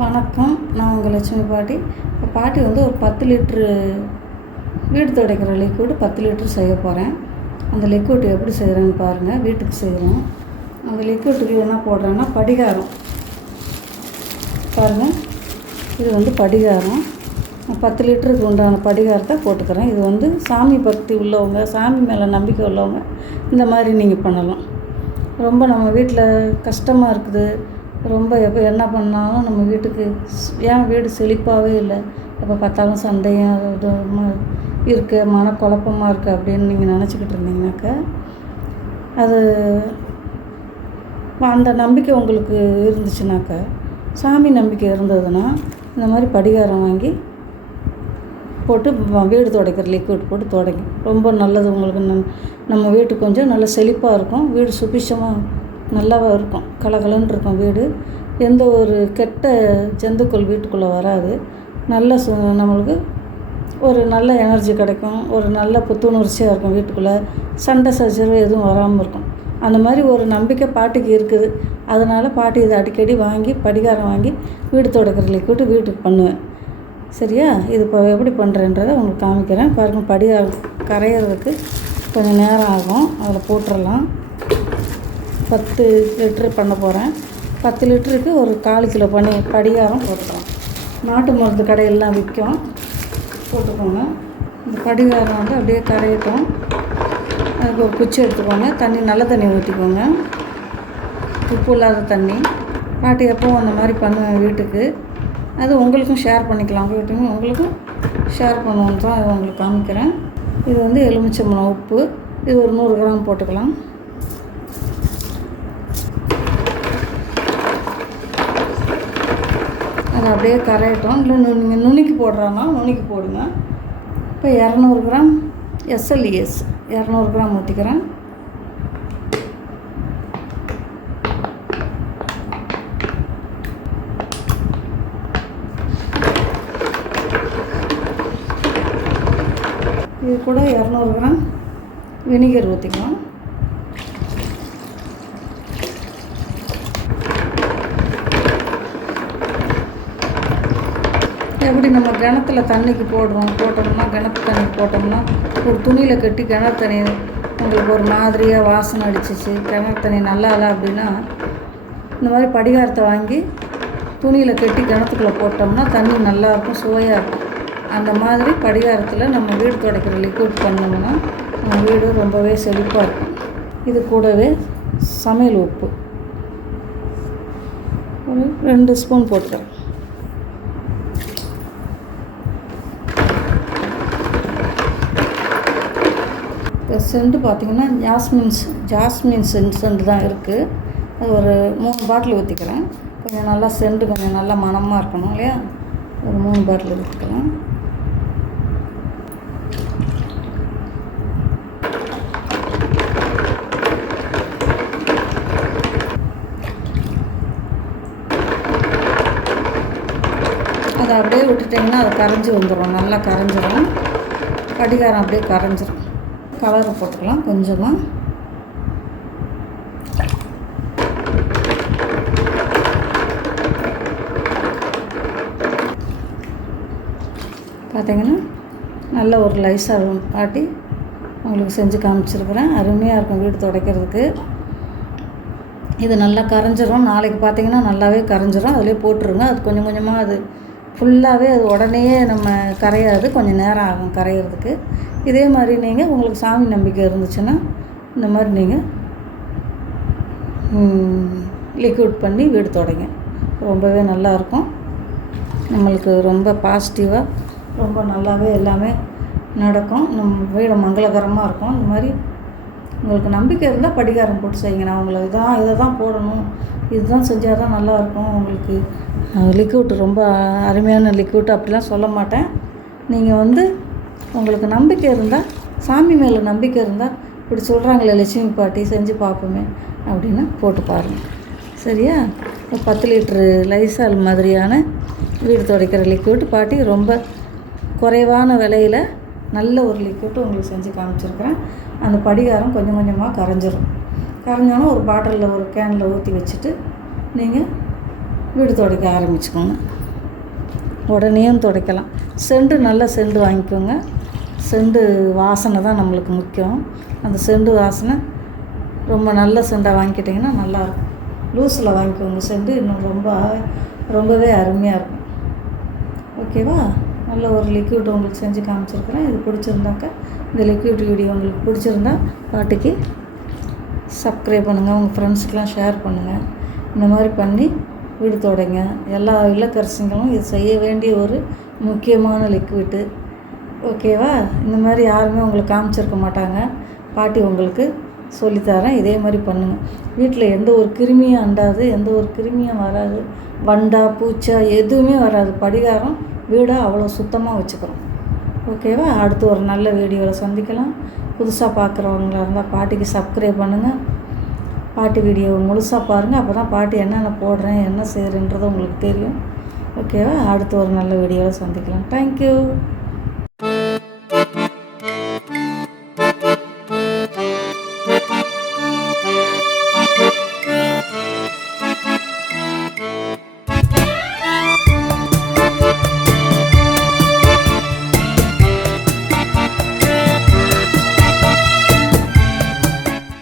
வணக்கம். நான் உங்கள் லட்சுமி பாட்டி. இப்போ பாட்டி வந்து ஒரு பத்து லிட்ரு வீடு துடைக்கிற லிக்விட் பத்து லிட்ரு செய்ய போகிறேன் அந்த லிக்விட் எப்படி செய்கிறேன்னு பாருங்கள் வீட்டுக்கு செய்யணும். அந்த லிக்விட்டுக்கு என்ன போடுறேன்னா படிகாரம். பாருங்கள் இது வந்து படிகாரம். பத்து லிட்டருக்கு உண்டான படிகாரத்தை போட்டுக்கிறேன். இது வந்து சாமி பக்தி உள்ளவங்க சாமி மேலே நம்பிக்கை உள்ளவங்க இந்த மாதிரி நீங்கள் பண்ணலாம். ரொம்ப நம்ம வீட்டில் கஷ்டமாக இருக்குது. ரொம்ப எப்போ என்ன பண்ணாலும் நம்ம வீட்டுக்கு ஏன் வீடு செழிப்பாகவே இல்லை? எப்போ பார்த்தாலும் சண்டையும் இது இருக்கு மனக்குழப்பமாக இருக்குது அப்படின்னு நீங்கள் நினச்சிக்கிட்டு இருந்தீங்கனாக்கா அது அந்த நம்பிக்கை உங்களுக்கு இருந்துச்சுனாக்கா சாமி நம்பிக்கை இருந்ததுன்னா இந்த மாதிரி படிகாரம் வாங்கி போட்டு வீடு துடைக்கிற லிக்விட் போட்டு துடைக்கும் ரொம்ப நல்லது உங்களுக்கு. நம்ம வீட்டு கொஞ்சம் நல்ல செழிப்பாக இருக்கும். வீடு சுபிஷமாக நல்லா இருக்கும். கலகலன்னு இருக்கும் வீடு. எந்த ஒரு கெட்ட ஜந்துக்கள் வீட்டுக்குள்ளே வராது. நல்ல சு நம்மளுக்கு ஒரு நல்ல எனர்ஜி கிடைக்கும். ஒரு நல்ல புத்துணர்ச்சியாக இருக்கும் வீட்டுக்குள்ளே. சண்டை சச்சரவு எதுவும் வராமல் இருக்கும். அந்த மாதிரி ஒரு நம்பிக்கை பாட்டிக்கு இருக்குது. அதனால் பாட்டி இதை அடிக்கடி வாங்கி படிகாரம் வாங்கி வீடு துடைக்கிற கூட்டு வீட்டுக்கு பண்ணுவேன். சரியா? இது இப்போ எப்படி பண்ணுறேன்றதை உங்களுக்கு காமிக்கிறேன். பாருங்கள் படிகாரம் கரையிறதுக்கு கொஞ்சம் நேரம் ஆகும். அதில் போட்டுடலாம் பத்து லிட்ரு பண்ண போகிறேன் பத்து லிட்டருக்கு ஒரு கால் கிலோ பண்ணி படிகாரம் போட்டுக்கலாம். நாட்டு மருந்து கடையெல்லாம் விற்கும். போட்டுக்கோங்க. இந்த படிகாரம் வந்து அப்படியே கரையட்டும். அதுக்கு ஒரு குச்சி எடுத்துக்கோங்க. தண்ணி நல்ல தண்ணி ஊற்றிக்கோங்க உப்பு இல்லாத தண்ணி. பாட்டி எப்பவும் அந்த மாதிரி பண்ணுவேன் வீட்டுக்கு. அது உங்களுக்கும் ஷேர் பண்ணிக்கலாம். வீட்டுக்கும் உங்களுக்கும் ஷேர் பண்ணுவோம் தான் அதை உங்களுக்கு காமிக்கிறேன். இது வந்து எலுமிச்சம்பழம் உப்பு. இது ஒரு நூறு கிராம் போட்டுக்கலாம். அது அப்படியே கரையட்டும் இல்லை நு நீங்கள் நுணுக்கி போடுறான்னா நுணுக்கி போடுங்க. இப்போ இரநூறு கிராம் எஸ்எல்இஎஸ் இரநூறு கிராம் ஊற்றிக்கிறேன் இது கூட இரநூறு கிராம் வினிகர் ஊற்றிக்கலாம் எப்படி நம்ம கிணத்துல தண்ணிக்கு போடுறோம் போட்டோம்னா கிணத்து தண்ணி போட்டோம்னா ஒரு துணியில் கட்டி கிணறு தண்ணி உங்களுக்கு ஒரு மாதிரியாக வாசனை அடிச்சிச்சு கிணறு தண்ணி நல்லா இல்லை அப்படின்னா இந்த மாதிரி படிகாரத்தை வாங்கி துணியில் கட்டி கிணத்துக்குள்ளே போட்டோம்னா தண்ணி நல்லா இருக்கும் சுவையாக இருக்கும். அந்த மாதிரி படிகாரத்தில் நம்ம வீடு துடைக்கிற லிக்விட் பண்ணோம்னா நம்ம வீடு ரொம்பவே செழிப்பாக இருக்கும். இது கூடவே சமையல் உப்பு. ஒரு ரெண்டு ஸ்பூன் போட்டுக்கிறேன். சென்ட் பார்த்தீங்கன்னா ஜாஸ்மின்ஸ் ஜாஸ்மின் சென்ட் சென்ட் தான் இருக்குது அது ஒரு மூணு பாட்டில் ஊற்றிக்கிறேன் கொஞ்சம் நல்லா சென்ட் கொஞ்சம் நல்லா மணமாக இருக்கணும் இல்லையா? ஒரு மூணு பாட்டில் ஊற்றிக்கலாம் அதை அப்படியே விட்டுட்டிங்கன்னா அது கரைஞ்சி வந்துடும் நல்லா கரைஞ்சிரும். கடிகாரம் அப்படியே கரைஞ்சிரும். கலரை போட்டுக்கலாம் கொஞ்சமாக பார்த்தீங்கன்னா நல்ல ஒரு லைஸாக காட்டி உங்களுக்கு செஞ்சு காமிச்சிருக்கிறேன். அருமையாக இருக்கும் வீடு துடைக்கிறதுக்கு. இது நல்லா கரைஞ்சிரும். நாளைக்கு பார்த்தீங்கன்னா நல்லாவே கரைஞ்சிரும். அதிலே போட்டுருங்க. அது கொஞ்சம் கொஞ்சமாக அது ஃபுல்லாகவே அது உடனே நம்ம கரையாது. கொஞ்சம் நேரம் ஆகும் கரையிறதுக்கு. இதே மாதிரி நீங்கள் உங்களுக்கு சாமி நம்பிக்கை இருந்துச்சுன்னா இந்த மாதிரி நீங்கள் லிக்விட் பண்ணி வீடு தொடங்க. ரொம்பவே நல்லாயிருக்கும் நம்மளுக்கு ரொம்ப பாசிட்டிவாக ரொம்ப நல்லாவே எல்லாமே நடக்கும். நம்ம வீடு மங்களகரமாக இருக்கும். இந்த மாதிரி உங்களுக்கு நம்பிக்கை இருந்தால் படிகாரம் போட்டு செய்யுங்க. நான் உங்களை இதான் இதை தான் போடணும். இதுதான் செஞ்சால் தான் நல்லாயிருக்கும் உங்களுக்கு லிக்விட் ரொம்ப அருமையான லிக்விட் அப்படிலாம் சொல்ல மாட்டேன். நீங்கள் வந்து உங்களுக்கு நம்பிக்கை இருந்தால் சாமி மேலே நம்பிக்கை இருந்தால் இப்படி சொல்கிறாங்களே லட்சுமி பாட்டி செஞ்சு பார்ப்போமே அப்படின்னா போட்டு பாருங்கள் சரியா? ஒரு பத்து லிட்ரு லைசால் மாதிரியான வீடு துடைக்கிற லிக்விட் பாட்டி ரொம்ப குறைவான விலையில் நல்ல ஒரு லிக்விட் உங்களுக்கு செஞ்சு காமிச்சிருக்கிறேன். அந்த படிகாரம் கொஞ்சம் கொஞ்சமாக கரைஞ்சிரும். கரைஞ்சோன்னா ஒரு பாட்டிலில் ஒரு கேனில் ஊற்றி வச்சுட்டு நீங்கள் வீடு துடைக்க ஆரம்பிச்சுக்கோங்க. உடனேயும் துடைக்கலாம். செண்டு நல்ல செண்டு வாங்கிக்கோங்க. செண்டு வாசனை தான் நம்மளுக்கு முக்கியம். அந்த செண்டு வாசனை ரொம்ப நல்ல செண்டாக வாங்கிக்கிட்டிங்கன்னா நல்லாயிருக்கும். லூஸில் வாங்கிக்கோங்க. செண்டு இன்னும் ரொம்ப ரொம்பவே அருமையாக இருக்கும். ஓகேவா? நல்ல ஒரு லிக்யூட் உங்களுக்கு செஞ்சு காமிச்சிருக்கிறேன். இது பிடிச்சிருந்தாக்கா இந்த லிக்விட் வீடியோ உங்களுக்கு பிடிச்சிருந்தா பாட்டுக்கு சப்ஸ்கிரைப் பண்ணுங்கள் உங்கள் ஃப்ரெண்ட்ஸுக்கெலாம் ஷேர் பண்ணுங்கள் இந்த மாதிரி பண்ணி வீடு தொடங்க எல்லா இல்லக்கரசிங்களும் இது செய்ய வேண்டிய ஒரு முக்கியமான லிக்விட்டு ஓகேவா? இந்த மாதிரி யாருமே உங்களுக்கு காமிச்சிருக்க மாட்டாங்க. பாட்டி உங்களுக்கு சொல்லித்தரேன். இதே மாதிரி பண்ணுங்கள் வீட்டில் எந்த ஒரு கிருமியும் அண்டாது எந்த ஒரு கிருமியும் வராது. வண்டா பூச்சா எதுவுமே வராது. படிகாரம் வீடை அவ்வளோ சுத்தமாக வச்சுக்கிறோம். ஓகேவா? அடுத்து ஒரு நல்ல வீடியோவில் சந்திக்கலாம். புதுசாக பார்க்குறவங்களா இருந்தால் பாட்டிக்கு சப்ஸ்கிரைப் பண்ணுங்கள் பாட்டி வீடியோ முழுசாக பாருங்கள் அப்போ தான் பாட்டி என்னென்ன போடுறேன் என்ன செய்கிறேன்றது உங்களுக்கு தெரியும். ஓகேவா? அடுத்து ஒரு நல்ல வீடியோவில் சந்திக்கலாம். Thank you Música